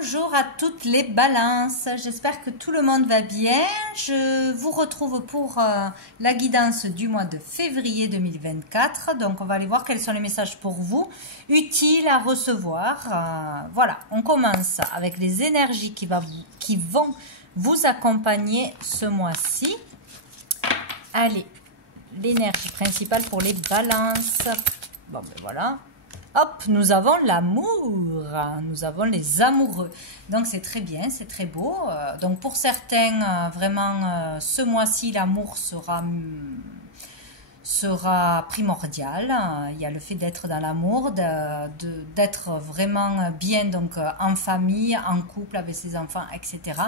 Bonjour à toutes les balances, j'espère que tout le monde va bien. Je vous retrouve pour la guidance du mois de février 2024. Donc on va aller voir quels sont les messages pour vous, utiles à recevoir. Voilà, on commence avec les énergies qui vont vous accompagner ce mois-ci. Allez, l'énergie principale pour les balances. Bon ben voilà. Hop, nous avons l'amour, nous avons les amoureux. Donc c'est très bien, c'est très beau. Donc pour certains, vraiment, ce mois-ci, l'amour sera primordial. Il y a le fait d'être dans l'amour, d'être vraiment bien donc en famille, en couple, avec ses enfants, etc.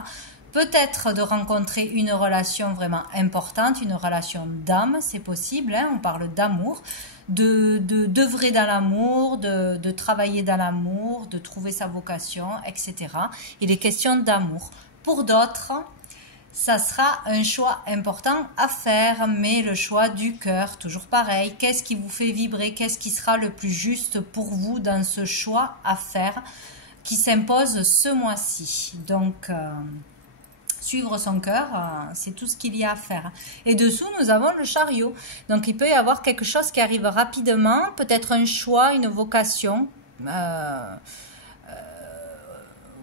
Peut-être de rencontrer une relation vraiment importante, une relation d'âme, c'est possible, hein, on parle d'amour, d'œuvrer dans l'amour, de travailler dans l'amour, de trouver sa vocation, etc. Il est question d'amour. Pour d'autres, ça sera un choix important à faire, mais le choix du cœur, toujours pareil. Qu'est-ce qui vous fait vibrer? Qu'est-ce qui sera le plus juste pour vous dans ce choix à faire qui s'impose ce mois-ci? Donc, suivre son cœur, c'est tout ce qu'il y a à faire. Et dessous, nous avons le chariot. Donc, il peut y avoir quelque chose qui arrive rapidement, peut-être un choix, une vocation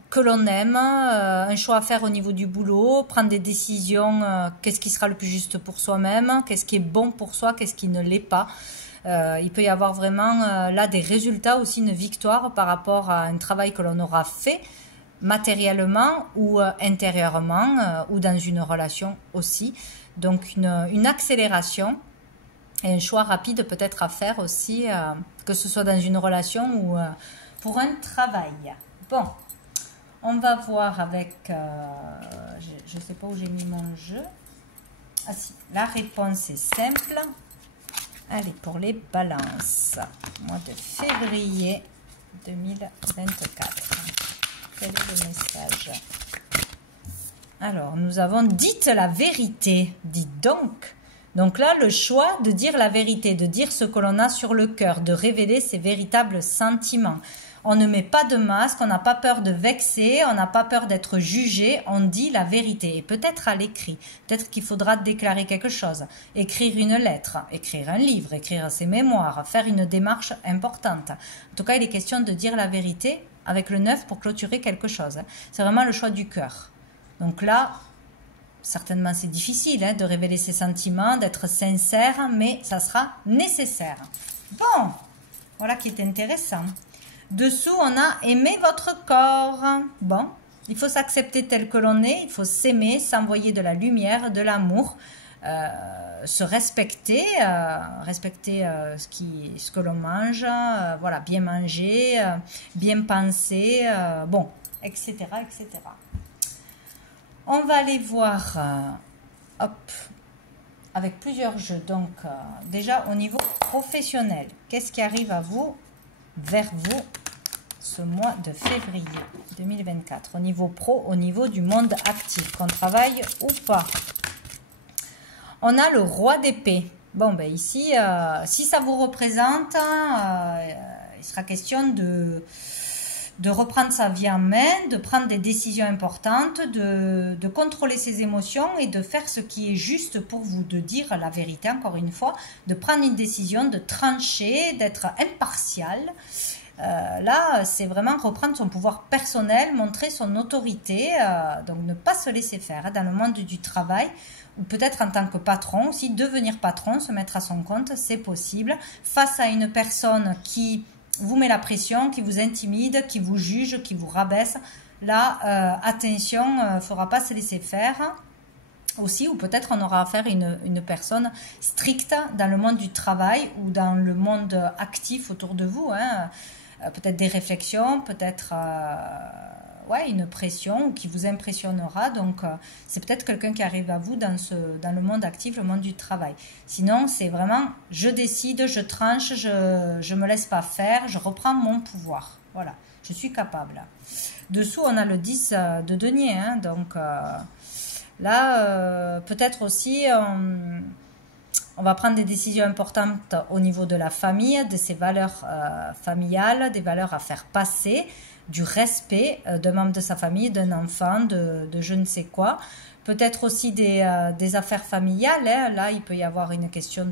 que l'on aime, un choix à faire au niveau du boulot, prendre des décisions, qu'est-ce qui sera le plus juste pour soi-même, qu'est-ce qui est bon pour soi, qu'est-ce qui ne l'est pas. Il peut y avoir vraiment là des résultats, aussi une victoire par rapport à un travail que l'on aura fait, matériellement ou intérieurement ou dans une relation aussi. Donc une accélération et un choix rapide peut-être à faire aussi, que ce soit dans une relation ou pour un travail. Bon, on va voir avec, je ne sais pas où j'ai mis mon jeu. Ah si, la réponse est simple. Allez, pour les balances, mois de février 2024. Quel est le message? Alors, nous avons « Dites la vérité ». Dites donc. Donc là, le choix de dire la vérité, de dire ce que l'on a sur le cœur, de révéler ses véritables sentiments. On ne met pas de masque, on n'a pas peur de vexer, on n'a pas peur d'être jugé, on dit la vérité. Et peut-être à l'écrit, peut-être qu'il faudra déclarer quelque chose, écrire une lettre, écrire un livre, écrire ses mémoires, faire une démarche importante. En tout cas, il est question de dire la vérité avec le 9 pour clôturer quelque chose. C'est vraiment le choix du cœur. Donc là, certainement c'est difficile de révéler ses sentiments, d'être sincère, mais ça sera nécessaire. Bon, voilà qui est intéressant. Dessous, on a « Aimez votre corps ». Bon, il faut s'accepter tel que l'on est, il faut s'aimer, s'envoyer de la lumière, de l'amour, se respecter, respecter ce que l'on mange, voilà, bien manger, bien penser, bon, etc., etc. On va aller voir, hop, avec plusieurs jeux. Donc, déjà au niveau professionnel, qu'est-ce qui arrive à vous, vers vous, ce mois de février 2024, au niveau pro, au niveau du monde actif, qu'on travaille ou pas. On a le roi d'épée. Bon, ben ici, si ça vous représente, il sera question de reprendre sa vie en main, de prendre des décisions importantes, de contrôler ses émotions et de faire ce qui est juste pour vous, de dire la vérité, encore une fois, de prendre une décision, de trancher, d'être impartial. Là, c'est vraiment reprendre son pouvoir personnel, montrer son autorité, donc ne pas se laisser faire dans le monde du travail, ou peut-être en tant que patron aussi, devenir patron, se mettre à son compte, c'est possible, face à une personne qui vous met la pression, qui vous intimide, qui vous juge, qui vous rabaisse. Là, attention, il ne faudra pas se laisser faire aussi, ou peut-être on aura affaire à une personne stricte dans le monde du travail ou dans le monde actif autour de vous, hein. Peut-être des réflexions, peut-être ouais, une pression qui vous impressionnera. Donc, c'est peut-être quelqu'un qui arrive à vous dans le monde actif, le monde du travail. Sinon, c'est vraiment, je décide, je tranche, je me laisse pas faire, je reprends mon pouvoir. Voilà, je suis capable. Dessous, on a le 10 de denier. Hein, donc, là, peut-être aussi, on va prendre des décisions importantes au niveau de la famille, de ses valeurs familiales, des valeurs à faire passer. du respect d'un membre de sa famille, d'un enfant, de je ne sais quoi. Peut-être aussi des affaires familiales. Hein. Là, il peut y avoir une question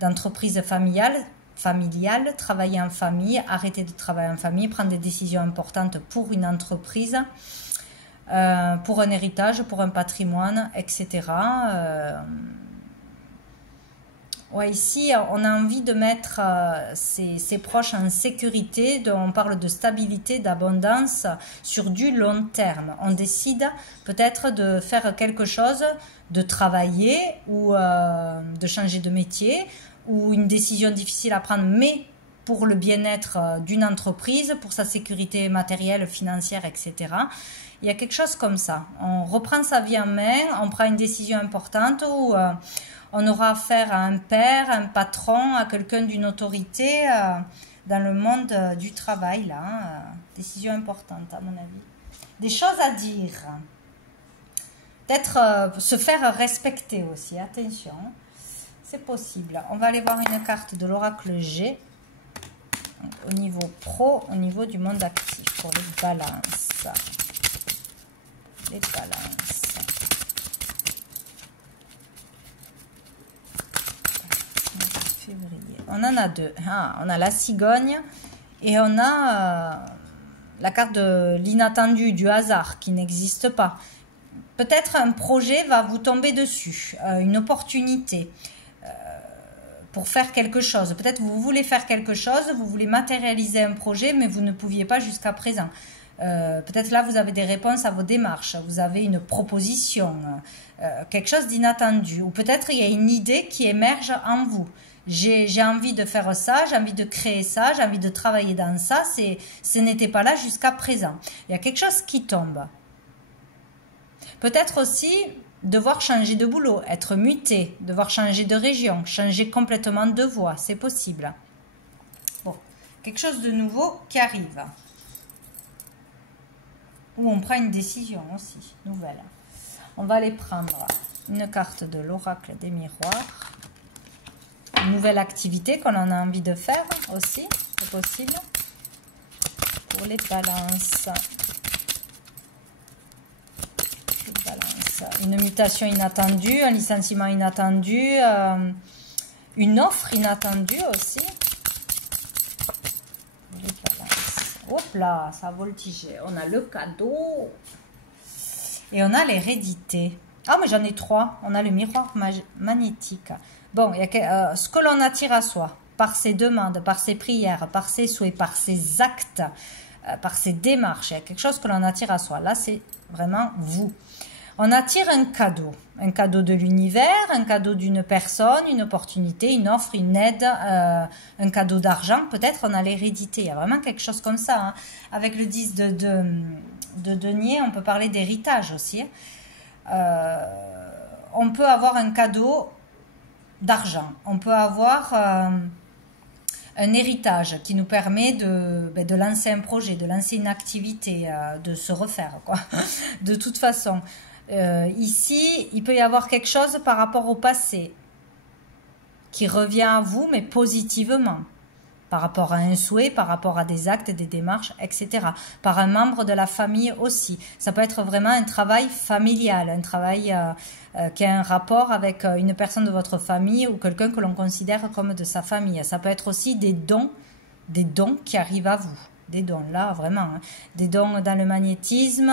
d'entreprise familiale, travailler en famille, arrêter de travailler en famille, prendre des décisions importantes pour une entreprise, pour un héritage, pour un patrimoine, etc. Ouais, ici, on a envie de mettre ses proches en sécurité. On parle de stabilité, d'abondance sur du long terme. On décide peut-être de faire quelque chose, de travailler ou de changer de métier ou une décision difficile à prendre, mais pour le bien-être d'une entreprise, pour sa sécurité matérielle, financière, etc. Il y a quelque chose comme ça. On reprend sa vie en main, on prend une décision importante où on aura affaire à un père, un patron, à quelqu'un d'une autorité dans le monde du travail, là. Décision importante, à mon avis. Des choses à dire. Peut-être se faire respecter aussi, attention. C'est possible. On va aller voir une carte de l'oracle G. Au niveau pro, au niveau du monde actif, pour les balances. Les balances. Février. On en a deux. Ah, on a la cigogne et on a la carte de l'inattendu, du hasard qui n'existe pas. Peut-être un projet va vous tomber dessus, une opportunité pour faire quelque chose. Peut-être vous voulez faire quelque chose, vous voulez matérialiser un projet, mais vous ne pouviez pas jusqu'à présent. Peut-être là, vous avez des réponses à vos démarches, vous avez une proposition, quelque chose d'inattendu. Ou peut-être il y a une idée qui émerge en vous. J'ai envie de faire ça, j'ai envie de créer ça, j'ai envie de travailler dans ça. Ce n'était pas là jusqu'à présent. Il y a quelque chose qui tombe. Peut-être aussi devoir changer de boulot, être muté, devoir changer de région, changer complètement de voie, c'est possible. Bon, quelque chose de nouveau qui arrive. Ou on prend une décision aussi, nouvelle. On va aller prendre une carte de l'oracle des miroirs. Une nouvelle activité qu'on en a envie de faire aussi, c'est possible. Pour les balances. Une mutation inattendue, un licenciement inattendu, une offre inattendue aussi. Les balances. Hop là, ça a voltigé. On a le cadeau et on a l'hérédité. Ah, mais j'en ai trois. On a le miroir magnétique. Bon, il y a ce que l'on attire à soi, par ses demandes, par ses prières, par ses souhaits, par ses actes, par ses démarches. Il y a quelque chose que l'on attire à soi. Là, c'est vraiment vous. On attire un cadeau de l'univers, un cadeau d'une personne, une opportunité, une offre, une aide, un cadeau d'argent. Peut-être on a l'hérédité. Il y a vraiment quelque chose comme ça. Hein. Avec le 10 de denier, on peut parler d'héritage aussi. On peut avoir un cadeau d'argent. On peut avoir un héritage qui nous permet de lancer un projet, de lancer une activité, de se refaire, quoi. De toute façon, ici, il peut y avoir quelque chose par rapport au passé qui revient à vous, mais positivement. Par rapport à un souhait, par rapport à des actes, des démarches, etc. Par un membre de la famille aussi. Ça peut être vraiment un travail familial, un travail qui a un rapport avec une personne de votre famille ou quelqu'un que l'on considère comme de sa famille. Ça peut être aussi des dons qui arrivent à vous. Des dons, là, vraiment. Hein. Des dons dans le magnétisme,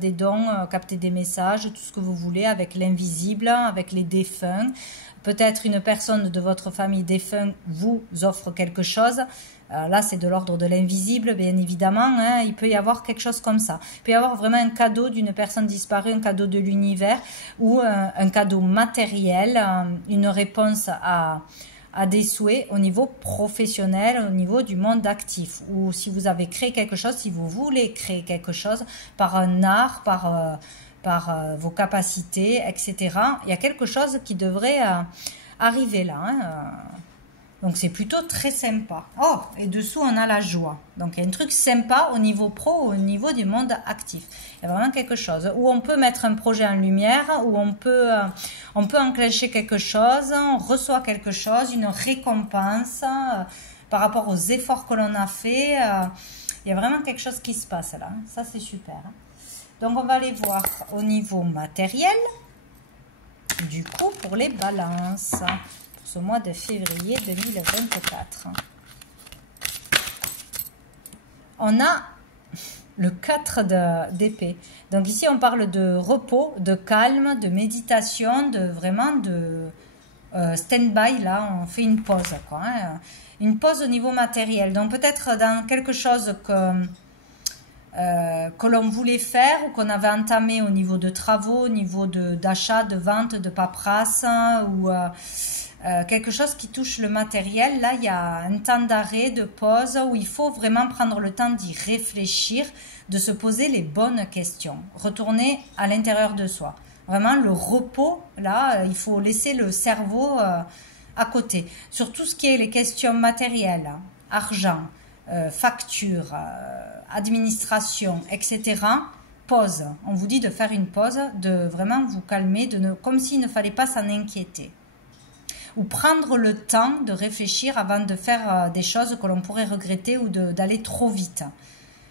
des dons, capter des messages, tout ce que vous voulez, avec l'invisible, avec les défunts. Peut-être une personne de votre famille défunt vous offre quelque chose. Là, c'est de l'ordre de l'invisible, bien évidemment. Hein. Il peut y avoir quelque chose comme ça. Il peut y avoir vraiment un cadeau d'une personne disparue, un cadeau de l'univers ou un cadeau matériel, une réponse à des souhaits au niveau professionnel, au niveau du monde actif. Ou si vous avez créé quelque chose, si vous voulez créer quelque chose par un art, par vos capacités, etc. Il y a quelque chose qui devrait arriver là. Hein. Donc, c'est plutôt très sympa. Oh, et dessous, on a la joie. Donc, il y a un truc sympa au niveau pro, au niveau du monde actif. Il y a vraiment quelque chose où on peut mettre un projet en lumière, où on peut enclencher quelque chose, on reçoit quelque chose, une récompense par rapport aux efforts que l'on a fait. Il y a vraiment quelque chose qui se passe là. Ça, c'est super. Donc, on va aller voir au niveau matériel. Du coup, pour les balances. Pour ce mois de février 2024. On a le 4 d'épée. Donc ici, on parle de repos, de calme, de méditation, de vraiment de stand-by. Là, on fait une pause, quoi, hein. Une pause au niveau matériel. Donc peut-être dans quelque chose que l'on voulait faire ou qu'on avait entamé au niveau de travaux, au niveau d'achat, de vente, de paperasse, ou quelque chose qui touche le matériel. Là, il y a un temps d'arrêt, de pause, où il faut vraiment prendre le temps d'y réfléchir, de se poser les bonnes questions, retourner à l'intérieur de soi. Vraiment, le repos, là, il faut laisser le cerveau à côté. Sur tout ce qui est les questions matérielles, argent, facture, administration, etc. Pause. On vous dit de faire une pause, de vraiment vous calmer, comme s'il ne fallait pas s'en inquiéter. Ou prendre le temps de réfléchir avant de faire des choses que l'on pourrait regretter ou d'aller trop vite.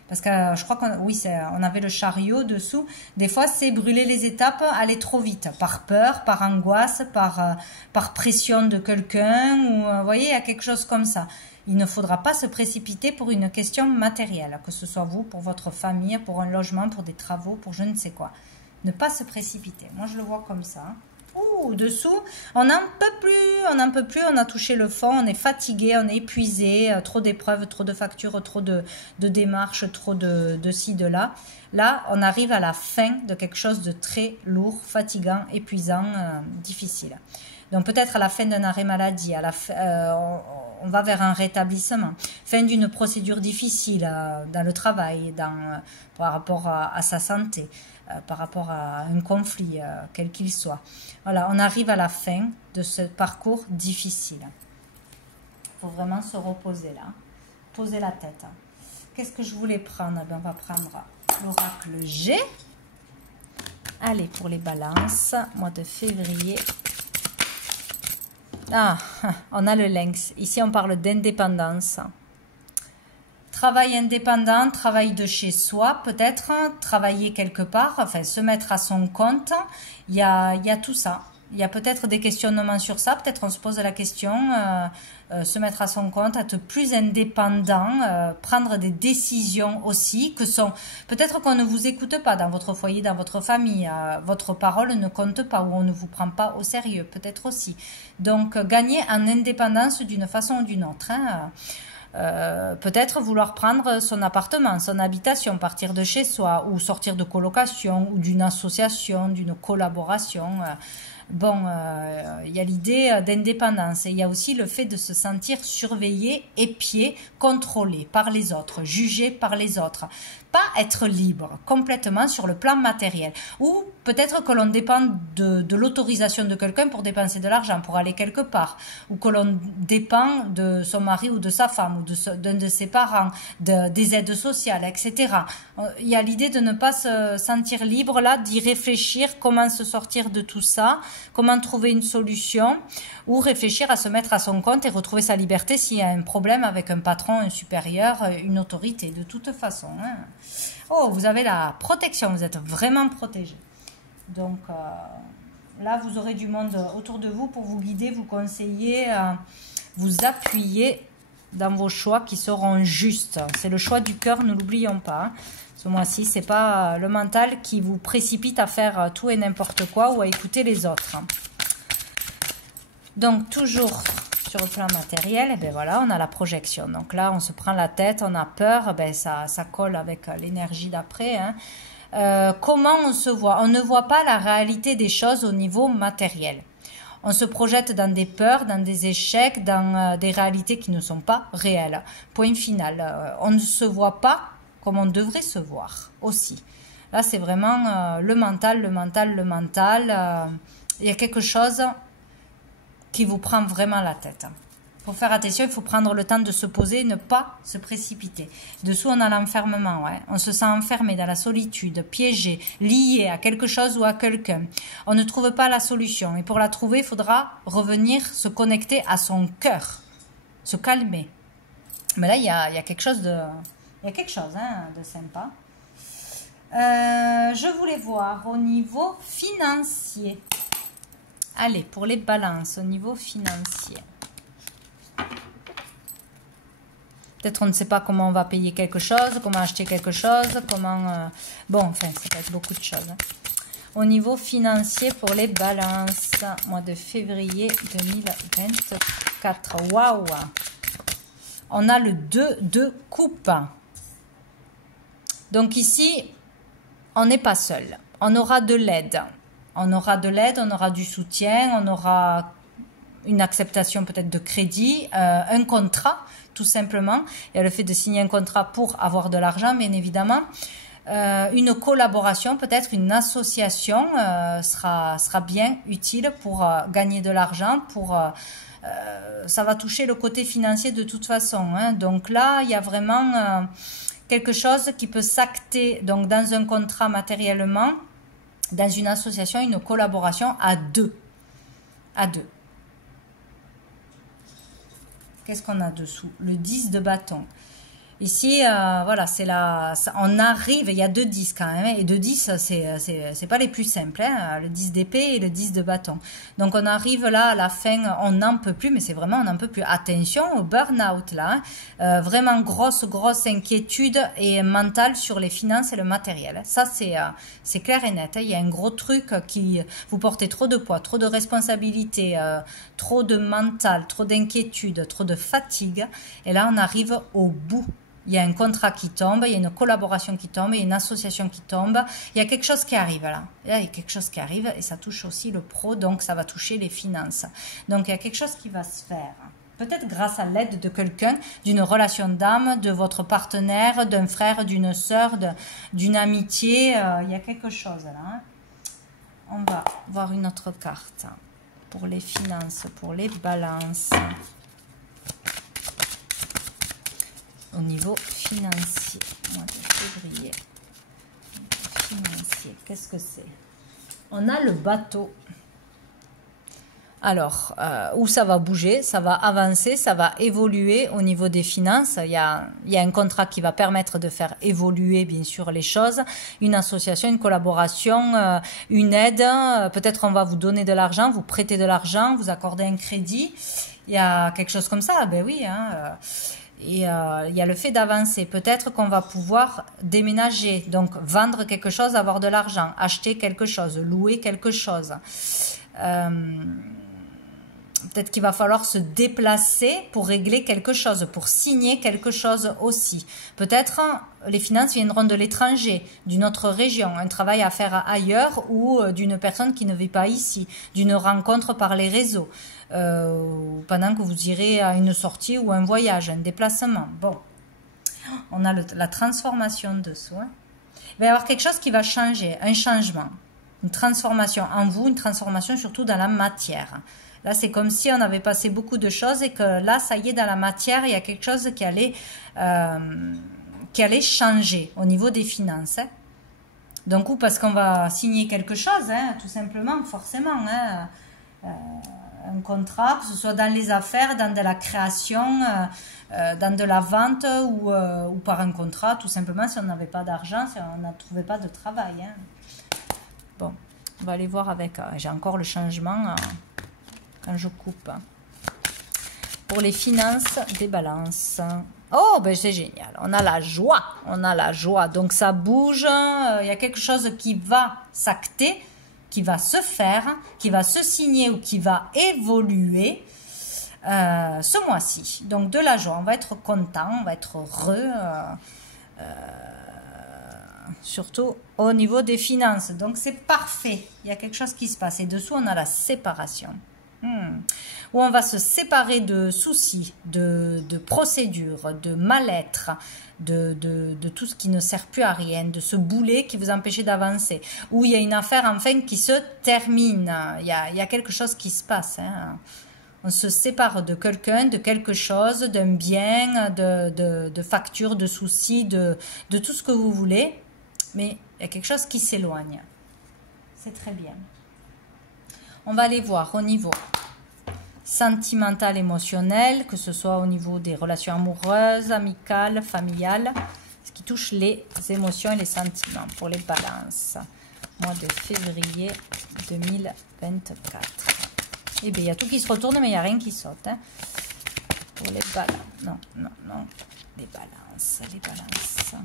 Parce que je crois on avait le chariot dessous. Des fois, c'est brûler les étapes, aller trop vite. Par peur, par angoisse, par pression de quelqu'un. Ou vous voyez, il y a quelque chose comme ça. Il ne faudra pas se précipiter pour une question matérielle. Que ce soit vous, pour votre famille, pour un logement, pour des travaux, pour je ne sais quoi. Ne pas se précipiter. Moi, je le vois comme ça. Ouh, dessous, on n'en peut plus, on a touché le fond, on est fatigué, on est épuisé, trop d'épreuves, trop de factures, trop de démarches, trop de ci, de là. Là, on arrive à la fin de quelque chose de très lourd, fatigant, épuisant, difficile. Donc peut-être à la fin d'un arrêt maladie, on va vers un rétablissement, fin d'une procédure difficile dans le travail, par rapport à sa santé, par rapport à un conflit, quel qu'il soit. Voilà, on arrive à la fin de ce parcours difficile. Il faut vraiment se reposer là, poser la tête. Qu'est-ce que je voulais prendre? On va prendre l'oracle G. Allez, pour les balances, mois de février. Ah, on a le lynx. Ici, on parle d'indépendance. Travail indépendant, travail de chez soi, peut-être, travailler quelque part, enfin, se mettre à son compte. Il y a tout ça. Il y a peut-être des questionnements sur ça. Peut-être on se pose la question, se mettre à son compte, être plus indépendant, prendre des décisions aussi, peut-être qu'on ne vous écoute pas dans votre foyer, dans votre famille, votre parole ne compte pas ou on ne vous prend pas au sérieux, peut-être aussi. Donc, gagner en indépendance d'une façon ou d'une autre, hein. Peut-être vouloir prendre son appartement, son habitation, partir de chez soi ou sortir de colocation ou d'une association, d'une collaboration. Bon, il y a l'idée d'indépendance et il y a aussi le fait de se sentir surveillé, épié, contrôlé par les autres, jugé par les autres. Pas être libre complètement sur le plan matériel. Ou peut-être que l'on dépend de l'autorisation de quelqu'un pour dépenser de l'argent, pour aller quelque part. Ou que l'on dépend de son mari ou de sa femme ou d'un de ses parents, des aides sociales, etc. Il y a l'idée de ne pas se sentir libre là, d'y réfléchir comment se sortir de tout ça, comment trouver une solution ou réfléchir à se mettre à son compte et retrouver sa liberté s'il y a un problème avec un patron, un supérieur, une autorité, de toute façon, hein. Oh, vous avez la protection, vous êtes vraiment protégé. Donc là, vous aurez du monde autour de vous pour vous guider, vous conseiller, vous appuyer dans vos choix qui seront justes. C'est le choix du cœur, ne l'oublions pas, hein. Ce mois-ci, c'est pas le mental qui vous précipite à faire tout et n'importe quoi ou à écouter les autres. Donc, toujours sur le plan matériel, et ben voilà, on a la projection. Donc là, on se prend la tête, on a peur, ben ça colle avec l'énergie d'après, hein. Comment on se voit? On ne voit pas la réalité des choses au niveau matériel. On se projette dans des peurs, dans des échecs, dans des réalités qui ne sont pas réelles. Point final. On ne se voit pas comme on devrait se voir aussi. Là, c'est vraiment le mental. Il y a quelque chose qui vous prend vraiment la tête. Pour faire attention, il faut prendre le temps de se poser et ne pas se précipiter. Dessous, on a l'enfermement. Ouais. On se sent enfermé dans la solitude, piégé, lié à quelque chose ou à quelqu'un. On ne trouve pas la solution. Et pour la trouver, il faudra revenir se connecter à son cœur, se calmer. Mais là, il y a quelque chose Il y a quelque chose hein, de sympa. Je voulais voir au niveau financier. Allez, pour les balances au niveau financier. Peut-être on ne sait pas comment on va payer quelque chose, comment acheter quelque chose, comment... Bon, enfin, ça peut être beaucoup de choses. Hein. Au niveau financier pour les balances, mois de février 2024. Waouh! On a le 2 de coupe. Donc ici, on n'est pas seul. On aura de l'aide. On aura de l'aide, on aura du soutien, on aura une acceptation peut-être de crédit, un contrat, tout simplement. Il y a le fait de signer un contrat pour avoir de l'argent, bien évidemment. Une collaboration, peut-être une association sera bien utile pour gagner de l'argent, ça va toucher le côté financier de toute façon. Hein. Donc là, il y a vraiment quelque chose qui peut s'acter donc dans un contrat matériellement, dans une association, une collaboration à deux. À deux. Qu'est-ce qu'on a dessous? Le 10 de bâton. Ici, voilà, c'est là, on arrive, il y a 2 10 quand même, et 2 10, c'est pas les plus simples, hein, le 10 d'épée et le 10 de bâton. Donc on arrive là à la fin, on n'en peut plus, mais c'est vraiment, on n'en peut plus. Attention au burn-out là, hein, vraiment grosse inquiétude et mentale sur les finances et le matériel. Ça, c'est clair et net, hein, il y a un gros truc qui, vous portez trop de poids, trop de responsabilités, trop de mental, trop d'inquiétude, trop de fatigue, et là on arrive au bout. Il y a un contrat qui tombe, il y a une collaboration qui tombe, il y a une association qui tombe. Il y a quelque chose qui arrive là. Là, il y a quelque chose qui arrive et ça touche aussi le pro, donc ça va toucher les finances. Donc il y a quelque chose qui va se faire. Peut-être grâce à l'aide de quelqu'un, d'une relation d'âme, de votre partenaire, d'un frère, d'une sœur, d'une amitié. Il y a quelque chose là. Hein. On va voir une autre carte pour les finances, pour les balances. Au niveau financier, mois de février, financier, qu'est-ce que c'est? On a le bateau. Alors, où ça va bouger, ça va avancer, ça va évoluer au niveau des finances. Il y a un contrat qui va permettre de faire évoluer, bien sûr, les choses. Une association, une collaboration, une aide. Peut-être on va vous donner de l'argent, vous prêter de l'argent, vous accorder un crédit. Il y a quelque chose comme ça, ben oui, hein. Et il y a le fait d'avancer. Peut-être qu'on va pouvoir déménager, donc vendre quelque chose, avoir de l'argent, acheter quelque chose, louer quelque chose. Peut-être qu'il va falloir se déplacer pour régler quelque chose, pour signer quelque chose aussi. Peut-être les finances viendront de l'étranger, d'une autre région, un travail à faire ailleurs ou d'une personne qui ne vit pas ici, d'une rencontre par les réseaux. Pendant que vous irez à une sortie ou un voyage, un déplacement. Bon, on a la transformation dessous. Hein. Il va y avoir quelque chose qui va changer, un changement, une transformation en vous, une transformation surtout dans la matière. Là, c'est comme si on avait passé beaucoup de choses et que là, ça y est, dans la matière, il y a quelque chose qui allait changer au niveau des finances. Hein. Donc, ou parce qu'on va signer quelque chose, hein, tout simplement, forcément, hein, un contrat, que ce soit dans les affaires, dans de la création, dans de la vente ou par un contrat, tout simplement si on n'avait pas d'argent, si on ne trouvait pas de travail. Hein. Bon, on va aller voir avec... j'ai encore le changement quand je coupe. Pour les finances des balances. Oh, ben c'est génial. On a la joie. On a la joie. Donc ça bouge. Il y a quelque chose qui va s'acter, qui va se faire, qui va se signer ou qui va évoluer ce mois-ci. Donc de la joie, on va être content, on va être heureux, surtout au niveau des finances. Donc c'est parfait, il y a quelque chose qui se passe. Et dessous, on a la séparation. Où on va se séparer de soucis, de procédures, de mal-être, de tout ce qui ne sert plus à rien, de ce boulet qui vous empêchait d'avancer, où il y a une affaire enfin qui se termine, il y a quelque chose qui se passe. Hein. On se sépare de quelqu'un, de quelque chose, d'un bien, de factures, de soucis, de tout ce que vous voulez, mais il y a quelque chose qui s'éloigne. C'est très bien. On va aller voir au niveau sentimental, émotionnel, que ce soit au niveau des relations amoureuses, amicales, familiales. ce qui touche les émotions et les sentiments pour les balances. Mois de février 2024. Eh bien, il y a tout qui se retourne, mais il n'y a rien qui saute. Hein. Pour les balances. Non, non, non. Les balances, les balances.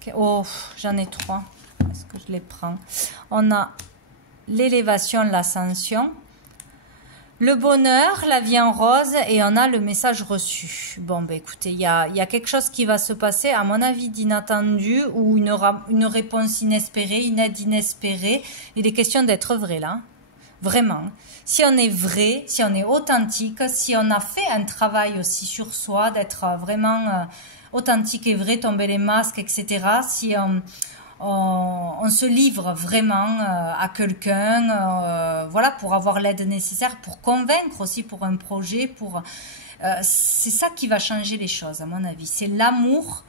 Okay. Oh, j'en ai 3. Est-ce que je les prends? On a l'élévation, l'ascension. Le bonheur, la vie en rose, et on a le message reçu. Bon, ben écoutez, il y a quelque chose qui va se passer, à mon avis, d'inattendu, ou une réponse inespérée, une aide inespérée. Il est question d'être vrai, là. Vraiment. Si on est vrai, si on est authentique, si on a fait un travail aussi sur soi, d'être vraiment authentique et vrai, tomber les masques, etc. Si on se livre vraiment à quelqu'un, voilà, pour avoir l'aide nécessaire, pour convaincre aussi pour un projet, c'est ça qui va changer les choses, à mon avis. C'est l'amour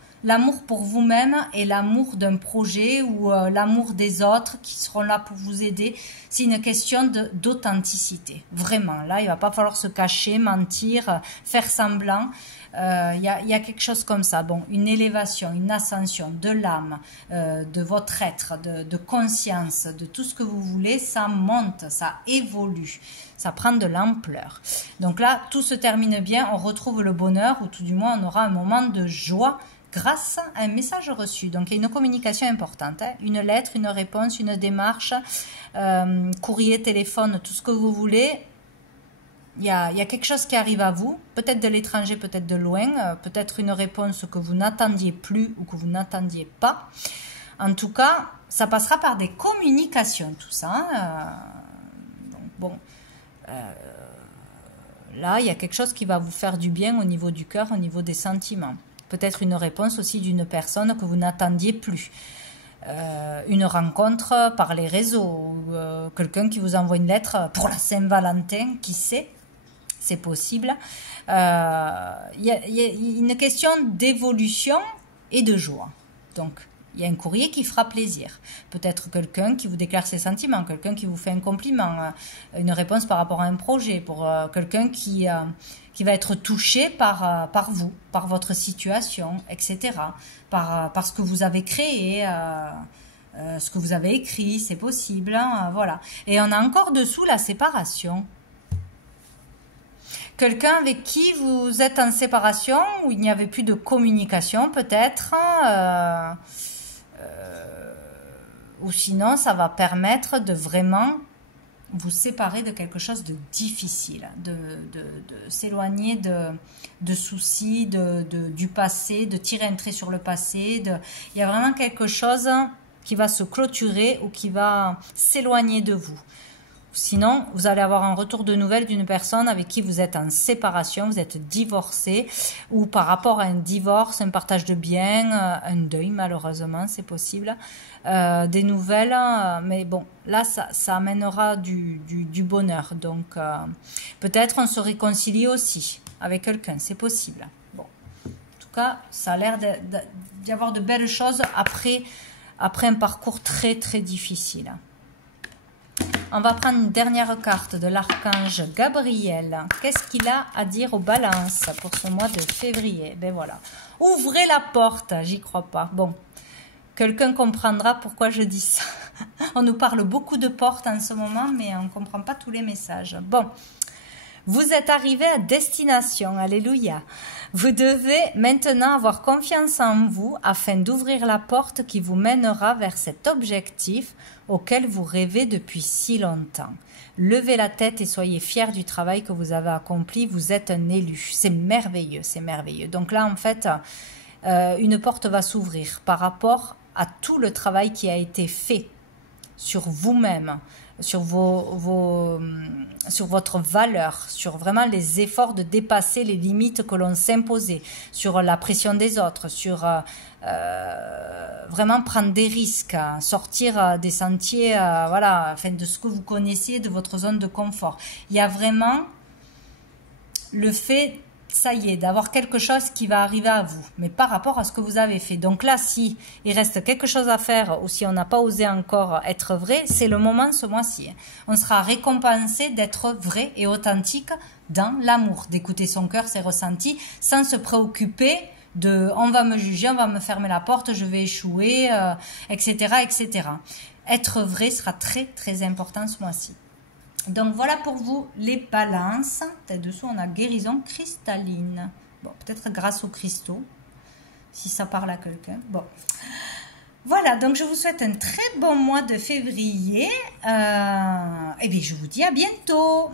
pour vous-même et l'amour d'un projet ou l'amour des autres qui seront là pour vous aider. C'est une question d'authenticité, vraiment. Là, il va pas falloir se cacher, mentir, faire semblant. Il y a quelque chose comme ça. Bon, une élévation, une ascension de l'âme, de votre être, de conscience, de tout ce que vous voulez, ça monte, ça évolue, ça prend de l'ampleur. Donc là, tout se termine bien, on retrouve le bonheur, ou tout du moins on aura un moment de joie grâce à un message reçu. Donc il y a une communication importante, hein. Une lettre, une réponse, une démarche, courrier, téléphone, tout ce que vous voulez. Il y a quelque chose qui arrive à vous, peut-être de l'étranger, peut-être de loin, peut-être une réponse que vous n'attendiez plus ou que vous n'attendiez pas. En tout cas, ça passera par des communications, tout ça. Donc, bon, là, il y a quelque chose qui va vous faire du bien au niveau du cœur, au niveau des sentiments. Peut-être une réponse aussi d'une personne que vous n'attendiez plus. Une rencontre par les réseaux, quelqu'un qui vous envoie une lettre pour la Saint-Valentin, qui sait, c'est possible. Il y a une question d'évolution et de joie. Donc, il y a un courrier qui fera plaisir. Peut-être quelqu'un qui vous déclare ses sentiments, quelqu'un qui vous fait un compliment, une réponse par rapport à un projet, pour quelqu'un qui va être touché par vous, par votre situation, etc. Par ce que vous avez créé, ce que vous avez écrit, c'est possible. Hein, voilà. Et on a encore dessous la séparation. Quelqu'un avec qui vous êtes en séparation, où il n'y avait plus de communication peut-être, ou sinon ça va permettre de vraiment vous séparer de quelque chose de difficile, de s'éloigner de soucis, du passé, de tirer un trait sur le passé. Il y a vraiment quelque chose qui va se clôturer ou qui va s'éloigner de vous. Sinon, vous allez avoir un retour de nouvelles d'une personne avec qui vous êtes en séparation, vous êtes divorcé, ou par rapport à un divorce, un partage de biens, un deuil, malheureusement, c'est possible. Des nouvelles, mais bon, là, ça amènera du bonheur. Donc, peut-être on se réconcilie aussi avec quelqu'un, c'est possible. Bon, en tout cas, ça a l'air d'y avoir de belles choses après un parcours très, très difficile. On va prendre une dernière carte de l'archange Gabriel. Qu'est-ce qu'il a à dire aux balances pour ce mois de février? Ben voilà. Ouvrez la porte, j'y crois pas. Bon, quelqu'un comprendra pourquoi je dis ça. On nous parle beaucoup de portes en ce moment, mais on ne comprend pas tous les messages. Bon, vous êtes arrivé à destination, alléluia. Vous devez maintenant avoir confiance en vous afin d'ouvrir la porte qui vous mènera vers cet objectif auquel vous rêvez depuis si longtemps. Levez la tête et soyez fiers du travail que vous avez accompli. Vous êtes un élu. C'est merveilleux, c'est merveilleux. Donc là, en fait, une porte va s'ouvrir par rapport à tout le travail qui a été fait sur vous-même, sur sur votre valeur, sur vraiment les efforts de dépasser les limites que l'on s'imposait, sur la pression des autres, sur vraiment prendre des risques, sortir des sentiers, voilà, enfin, de ce que vous connaissiez, de votre zone de confort. Il y a vraiment le fait, ça y est, d'avoir quelque chose qui va arriver à vous, mais par rapport à ce que vous avez fait. Donc là, si il reste quelque chose à faire, ou si on n'a pas osé encore être vrai, c'est le moment ce mois-ci. On sera récompensé d'être vrai et authentique dans l'amour, d'écouter son cœur, ses ressentis, sans se préoccuper de on va me juger, on va me fermer la porte, je vais échouer, etc., etc. Être vrai sera très très important ce mois-ci. Donc voilà pour vous les balances. Dessous on a guérison cristalline. Bon, peut-être grâce aux cristaux, si ça parle à quelqu'un. Bon. Voilà, donc je vous souhaite un très bon mois de février. Et bien je vous dis à bientôt.